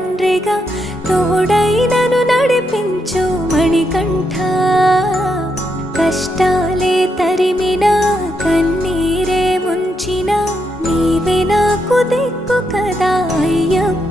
తండ్రిగా తోడై నన్ను నడిపించు మణికంఠ. కష్టాలే తరిమినా కన్నీరే ముంచిన నీవే నాకు దిక్కు కదా అయ్యప్ప.